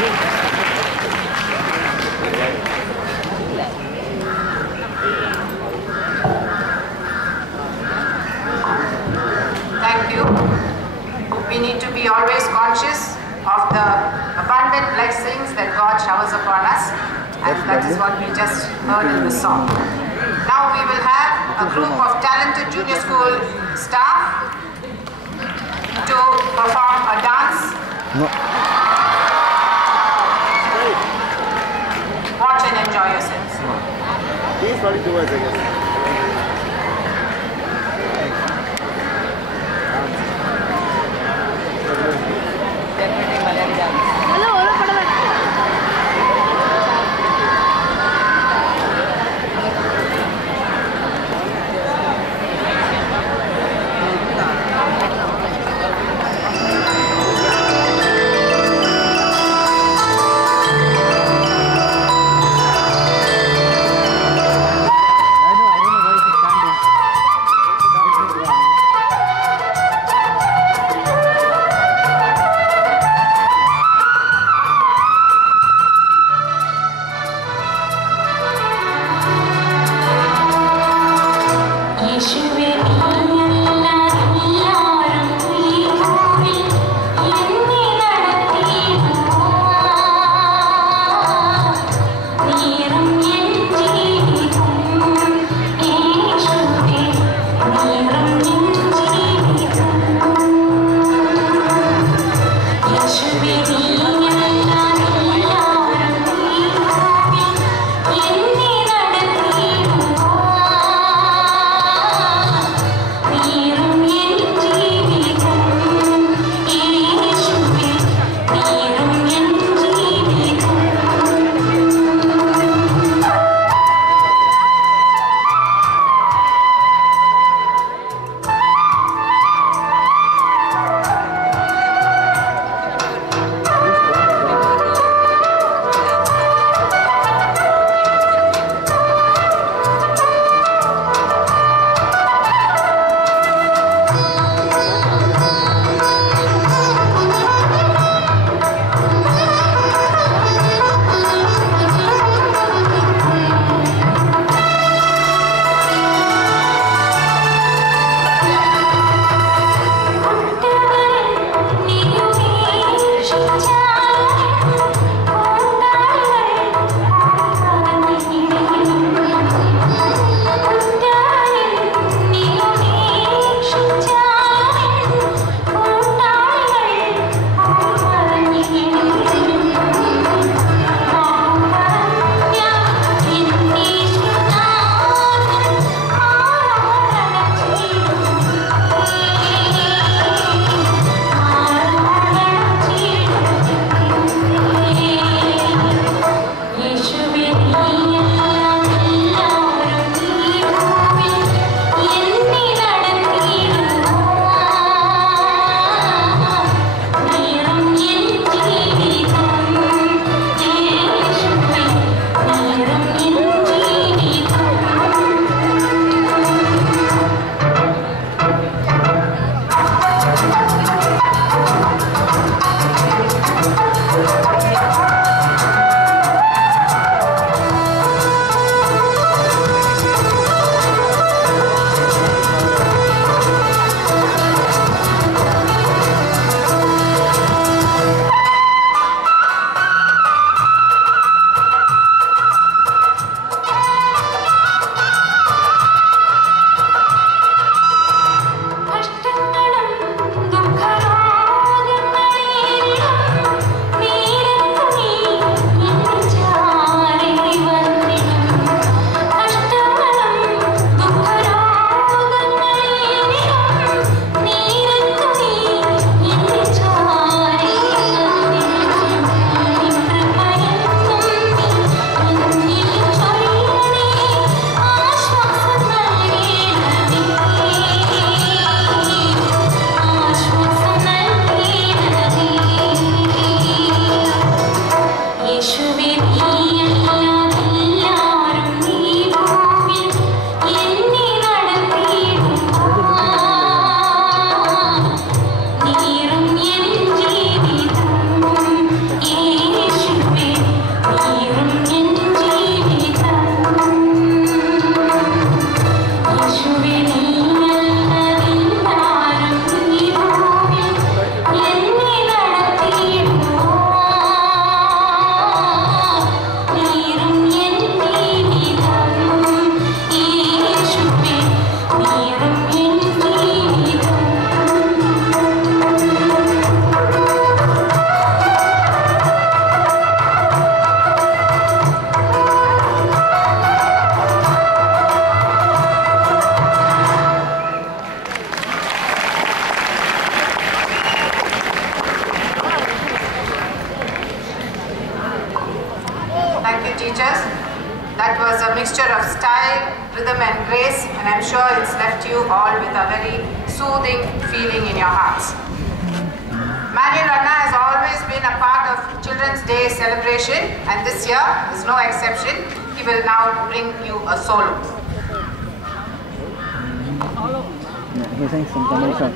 Thank you. We need to be always conscious of the abundant blessings that God showers upon us, and that is what we just heard in the song. Now we will have a group of talented junior school staff to perform a dance. Watch and enjoy yourselves. These probably 2 words, I guess. teachers. That was a mixture of style, rhythm and grace, and I'm sure it's left you all with a very soothing feeling in your hearts. Manuel Ranna has always been a part of Children's Day celebration, and this year is no exception. He will now bring you a solo. He's saying some commercial.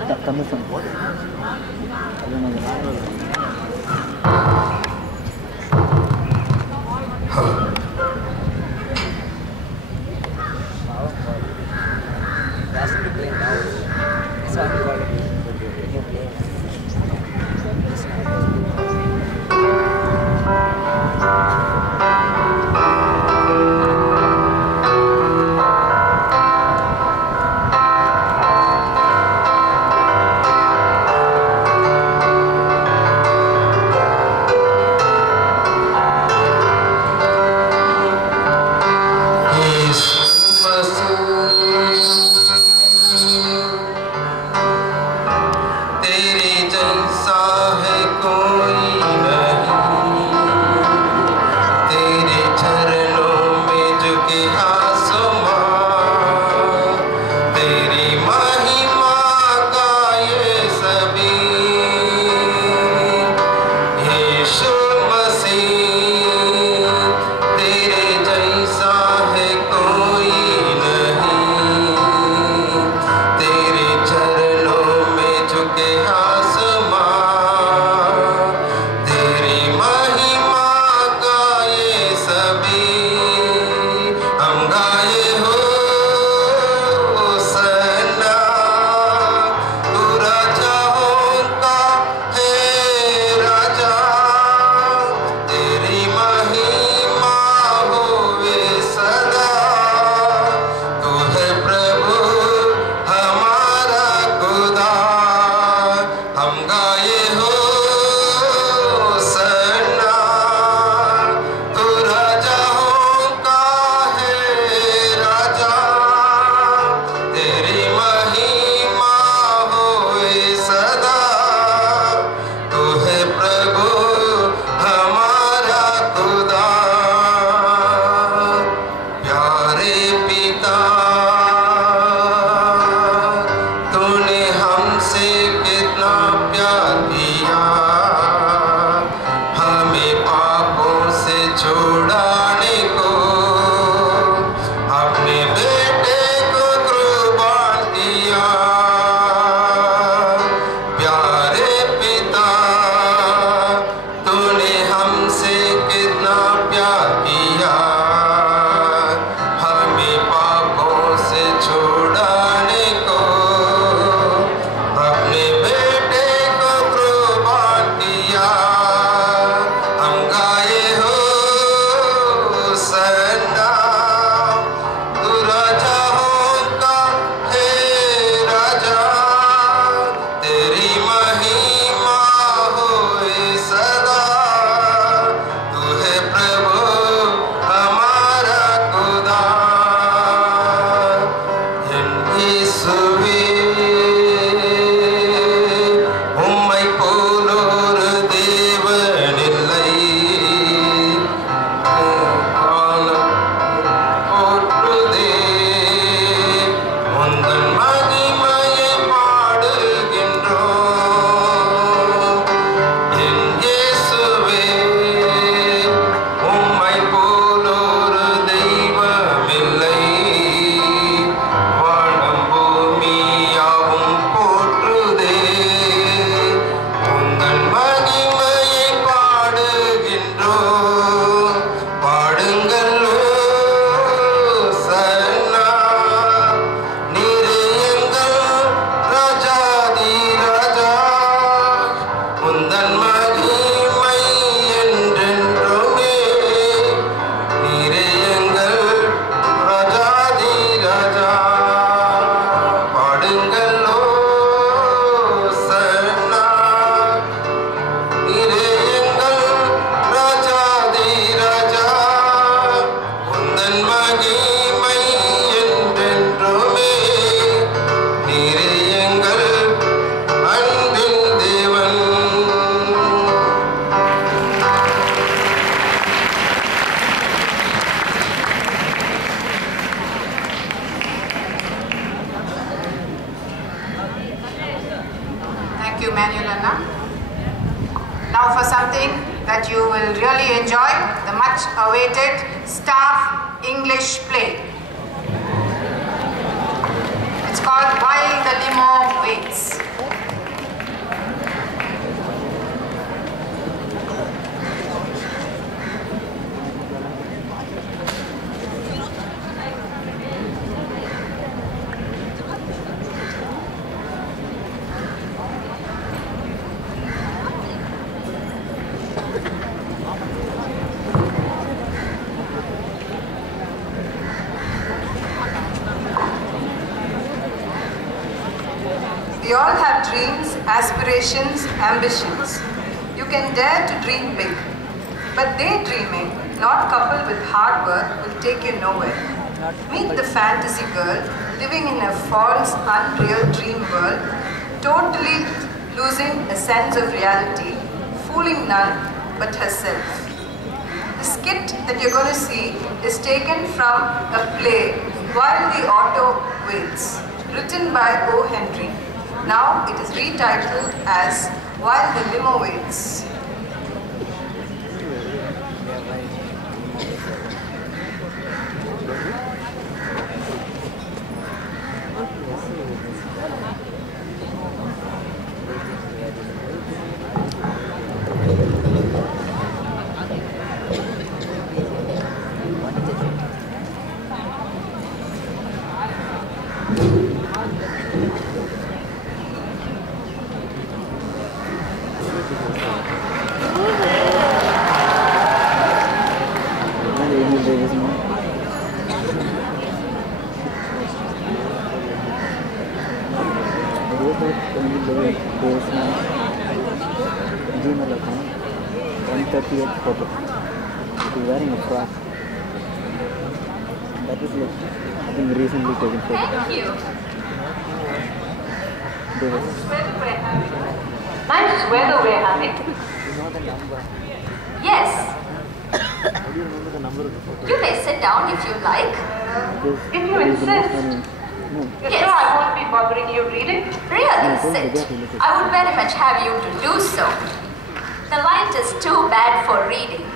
Now for something that you will really enjoy, the much awaited staff English play. It's called While the Limo Waits. We all have dreams, aspirations, ambitions. You can dare to dream big. But daydreaming, not coupled with hard work, will take you nowhere. Meet the fantasy girl living in a false, unreal dream world, totally losing a sense of reality, fooling none but herself. The skit that you're going to see is taken from a play, While the Auto Waits, written by O. Henry. Now it is retitled as While the Limo Waits. Photo. He's wearing a frock. That is like, I think, recently taken photo. Thank you. Davis. Nice weather we're having. You know the number. Yes. How do you remember the number of the photo? You may sit down if you like. If you insist. No. You're Yes. sure I won't be bothering you reading? Really, don't sit. forget to look at it. I would very much have you to do so. The light is too bad for reading,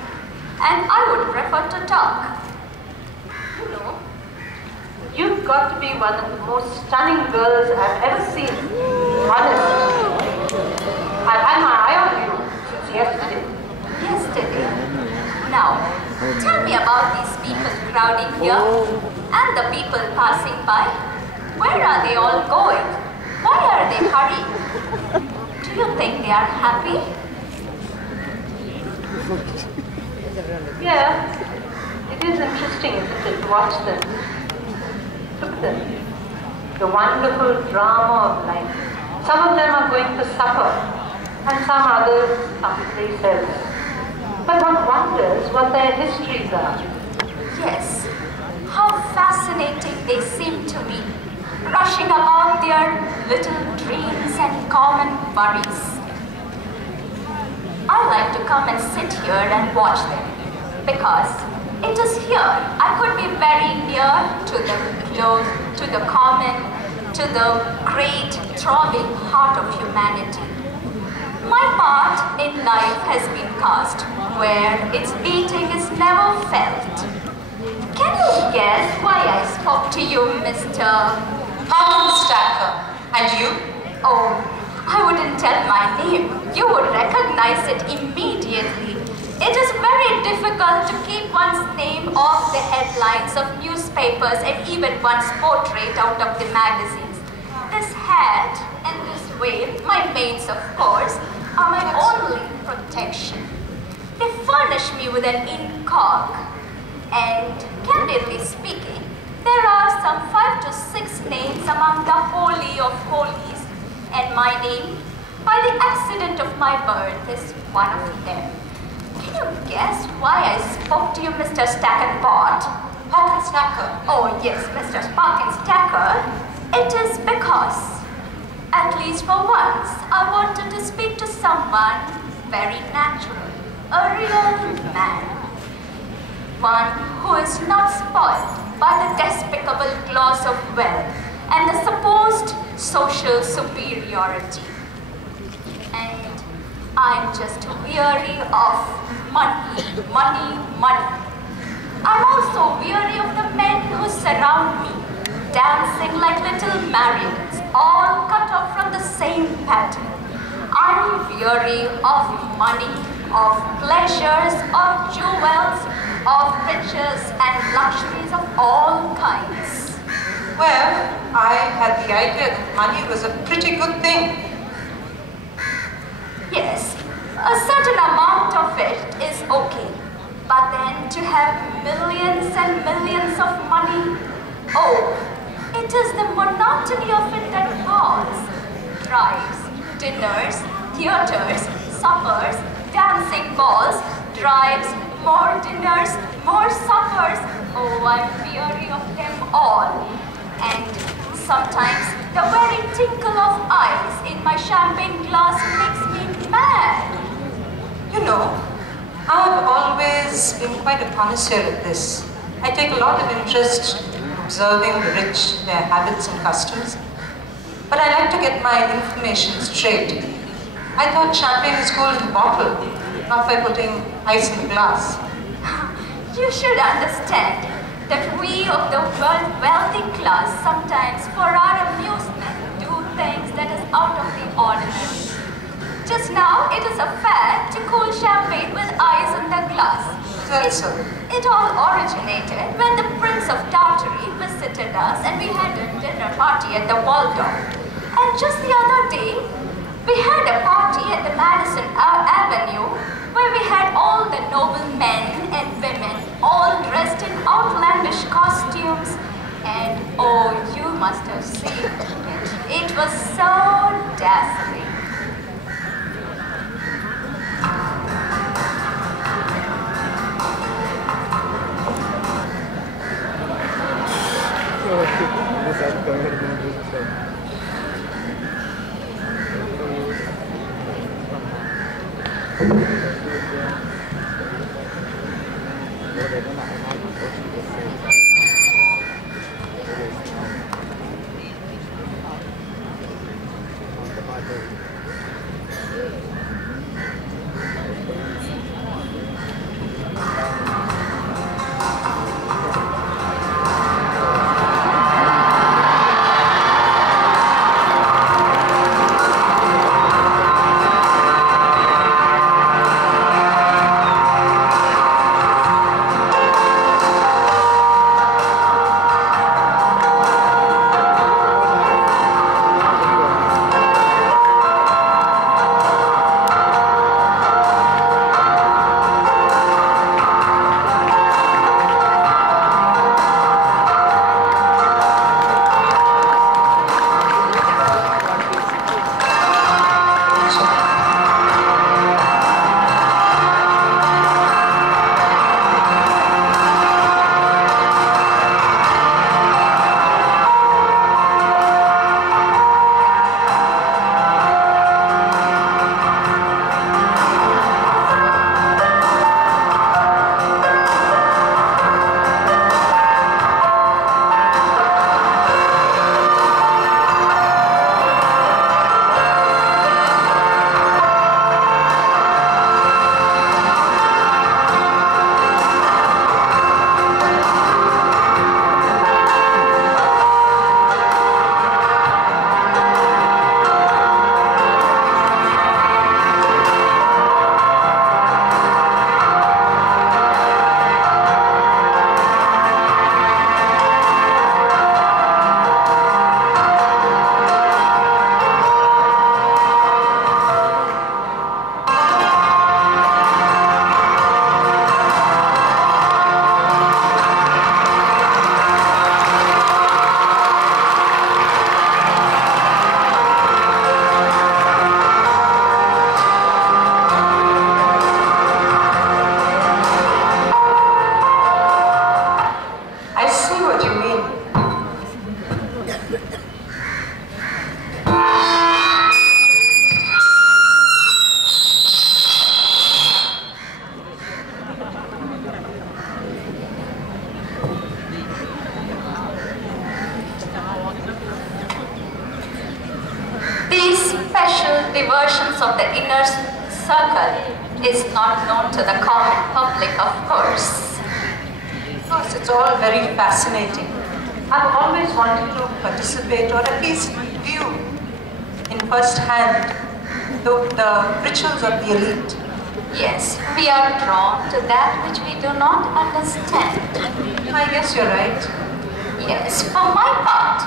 and I would prefer to talk. You know, you've got to be one of the most stunning girls I've ever seen. Honest. I've had my eye on you since yesterday. Yesterday. Now, tell me about these people crowding here and the people passing by. Where are they all going? Why are they hurrying? Do you think they are happy? Yeah, it is interesting, isn't it, to watch them. Look at them. The wonderful drama of life. Some of them are going for supper, and some others someplace else. But one wonders what their histories are. Yes. How fascinating they seem to me, rushing about their little dreams and common worries. I like to come and sit here and watch them, because it is here I could be very near to the close, to the common, to the great throbbing heart of humanity. My part in life has been cast where its beating is never felt. Can you guess why I spoke to you, Mr. Stacker? And you? Oh, I wouldn't tell my name. You would recognize it immediately. It is very difficult to keep one's name off the headlines of newspapers and even one's portrait out of the magazines. This hat and this veil, my mates of course, are my only protection. They furnish me with an incog. And candidly speaking, there are some 5 to 6 names among the holy of holies, and my name, by the accident of my birth, is one of them. Can you guess why I spoke to you, Mr. Stackenpot? Stacker. Oh yes, Mr. Sparkin Stacker. It is because, at least for once, I wanted to speak to someone very natural, a real man. One who is not spoiled by the despicable gloss of wealth and the supposed social superiority. And I'm just weary of money, money, money. I'm also weary of the men who surround me, dancing like little marionettes, all cut off from the same pattern. I'm weary of money, of pleasures, of jewels, of riches and luxuries of all kinds. Well, I had the idea that money was a pretty good thing. Yes, a certain amount of it is okay. But then to have millions and millions of money, oh, it is the monotony of it that bores. Drives, dinners, theaters, suppers, dancing balls, drives, more dinners, more suppers. Oh, I'm weary of them all. And sometimes the very tinkle of ice in my champagne glass makes me mad. You know, I've always been quite a connoisseur at this. I take a lot of interest in observing the rich, their habits and customs. But I like to get my information straight. I thought champagne is cool in the bottle, not by putting ice in the glass. You should understand that we of the wealthy class sometimes, for our amusement, do things that is out of the ordinary. Just now, it is a fad to cool champagne with ice in the glass. That's so. It all originated when the Prince of Tartary visited us and we had a dinner party at the Waldorf. And just the other day, we had a party at the Madison Avenue where we had all the noble men and women all dressed in outlandish costumes. And oh, you must have seen it. It was so dazzling. Diversions of the inner circle is not known to the common public, of course. Yes, it's all very fascinating. I've always wanted to participate or at least view in first hand the rituals of the elite. Yes, we are drawn to that which we do not understand. I guess you're right. Yes, for my part,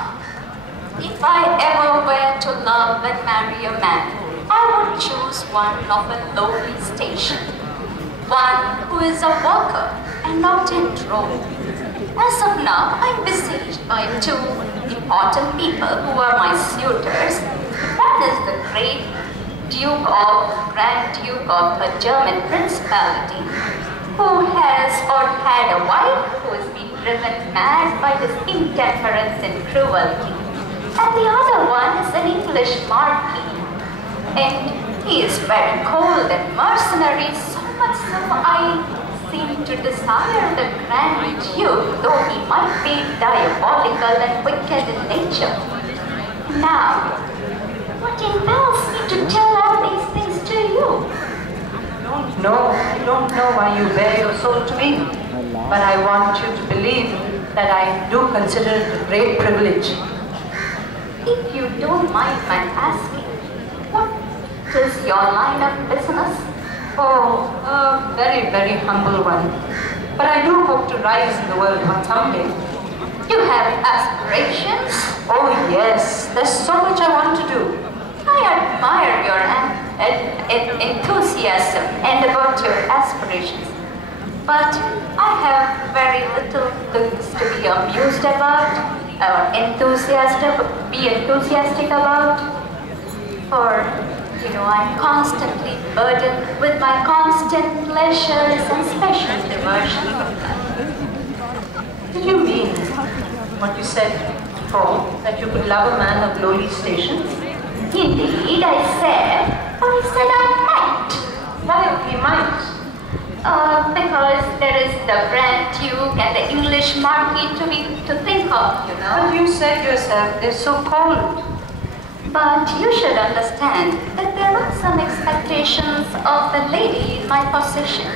if I ever were to love and marry a man, I would choose one of a lowly station, one who is a worker and not enrolled. As of now, I'm besieged by two important people who are my suitors. One is the great Grand Duke of a German principality, who has or had a wife who has been driven mad by his intemperance and cruelty. And the other one is an English marquis. And he is very cold and mercenary, so much so I seem to desire the Grand Duke, though he might be diabolical and wicked in nature. Now, what impels me to tell all these things to you? I don't know why you bare your soul to me, but I want you to believe that I do consider it a great privilege. If you don't mind my asking, what is your line of business? Oh, a very, very humble one. But I do hope to rise in the world one someday. You have aspirations? Oh yes, there's so much I want to do. I admire your enthusiasm and about your aspirations. But I have very little things to be amused about, or be enthusiastic about. For, I'm constantly burdened with my constant pleasures and special diversions. Did you mean what you said before, that you could love a man of lowly station? Indeed, I said I might. Why he might? Because there is the Grand Duke and the English marquis to think of, But you said yourself, they're so cold. But you should understand that there are some expectations of the lady in my position.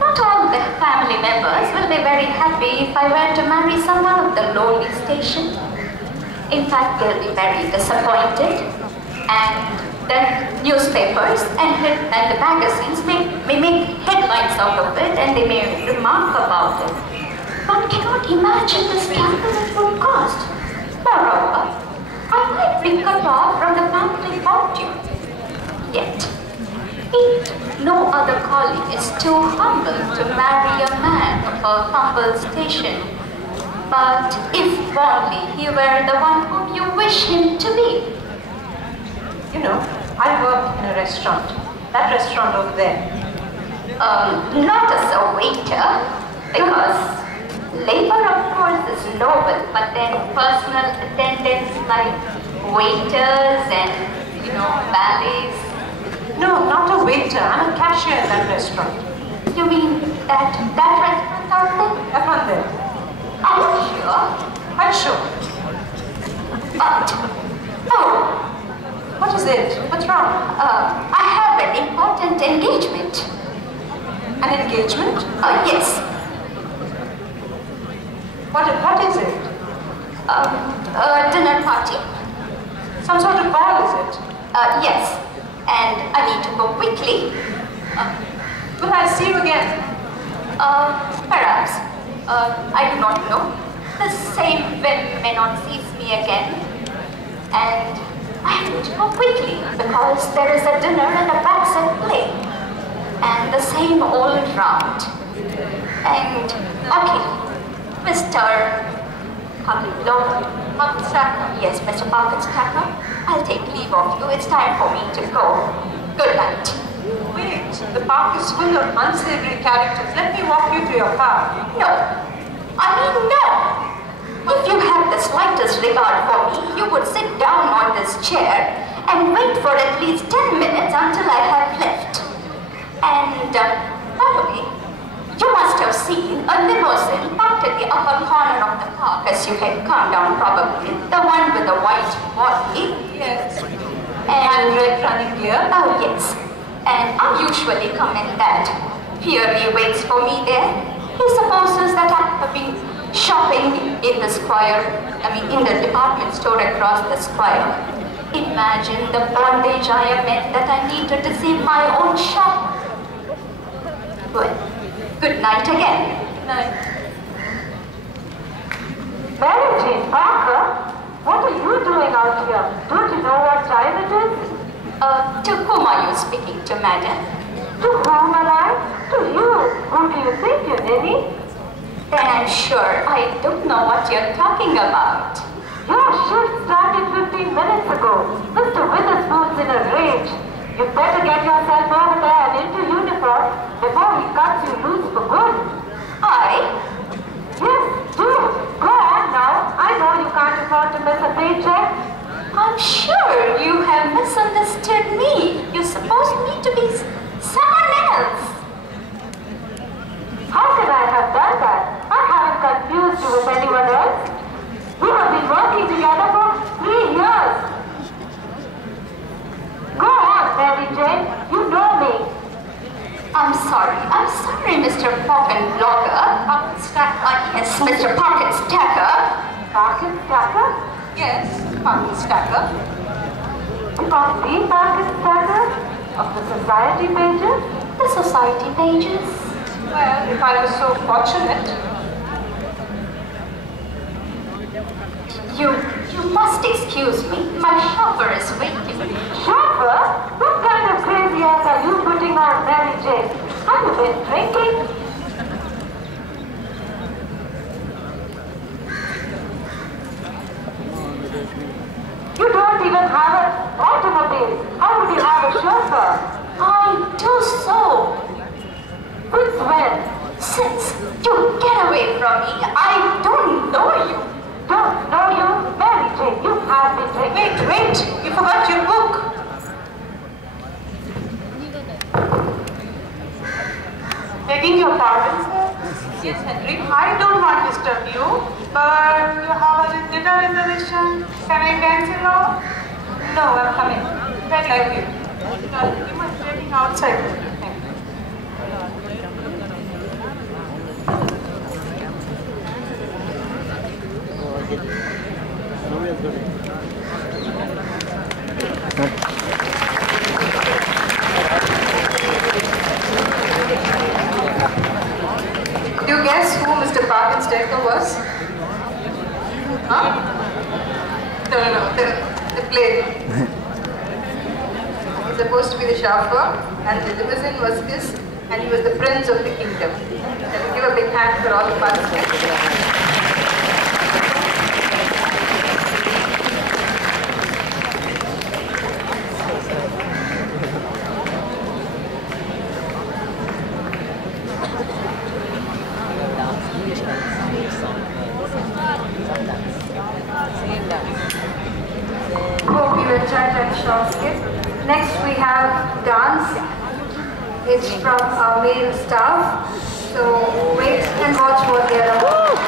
Not all the family members will be very happy if I were to marry someone of the lowly station. In fact, they'll be very disappointed, and the newspapers and the magazines may make headlines out of it, and they may remark about it. One cannot imagine the scandal it would cost. Moreover, I might be cut off from the family fortune. Yet, if no other calling is too humble to marry a man of a humble station, but if only he were the one whom you wish him to be. I work in a restaurant. That restaurant over there. Not as a waiter, because labor of course is noble, but then personal attendants like waiters and, valets. No, not a waiter. I'm a cashier in that restaurant. You mean that restaurant out there? That one there. Are you sure? I'm sure. But, What is it? What's wrong? I have an important engagement. An engagement? Yes. What is it? A dinner party. Some sort of ball, is it? Yes. And I need to go quickly. Will I see you again? Perhaps. I do not know. The same whim may not seize me again. And I need to go quickly because there is a dinner and a backset play. And the same old round. And, okay, Mr. Parkinstacker. Yes, Mr. Parkinstacker. I'll take leave of you. It's time for me to go. Good night. Wait, the park is full of unsavory characters. Let me walk you to your car. No. I mean, no. If you had the slightest regard for me, you would sit down on this chair and wait for at least 10 minutes until I have left. And, by the way, you must have seen a limousine parked at the upper corner of the park as you had come down, probably. The one with the white body. Yes. And red running gear. oh, yes. and I usually comment that Fury waits for me there. He supposes that I have been shopping in the square, in the department store across the square. Imagine the bondage I am in that I need to deceive my own shop. Well, good night again. Good night. Mary Jane Parker, what are you doing out here? Don't you know what time it is? To whom are you speaking to, madam? To whom am I? To you. Who do you think, you ninny? Then I'm sure I don't know what you're talking about. Your shift started 15 minutes ago. Mr. Witherspoon's in a rage. You'd better get yourself over there and into uniform before he cuts you loose for good. Yes, do. Go on now. I know you can't afford to miss a paycheck. I'm sure you have misunderstood me. You supposed me to be someone else. How could I have done that? I haven't confused you with anyone else. We have been working together for 3 years. Go on, Mary Jane. You know me. I'm sorry, Mr. Pocket Blogger. Yes, Mr. Pocket Stacker. Pocket Stacker? Yes, Pocket Stacker. Of the Pocket Stacker? Of the society pages? The society pages. Well, if I was so fortunate. You must excuse me. My chauffeur is waiting. Chauffeur? What kind of crazy ass are you putting on, Mary Jane? Have you been drinking? You don't even have an automobile. How would you have a chauffeur? I do so. Since when? Since you get away from me, I don't know you. Don't know you? Mary Jane, you have been drinking. Wait, you forgot your book. Begging your pardon, sir? Yes, Henry. I don't want to disturb you, but how was it dinner reservation? Can I cancel off? No, I'm coming. Thank you. You must be waiting outside. Oh, I get it. Nobody has got it. Do you guess who Mr. Parkin's Decker was? Huh? No, the plane. He's supposed to be the chauffeur, and the limousine was his, and he was the prince of the kingdom. Can we give a big hand for all the participants? Hope you enjoyed that short skit. Next we have dance. It's from our male staff. So wait and watch what they are about.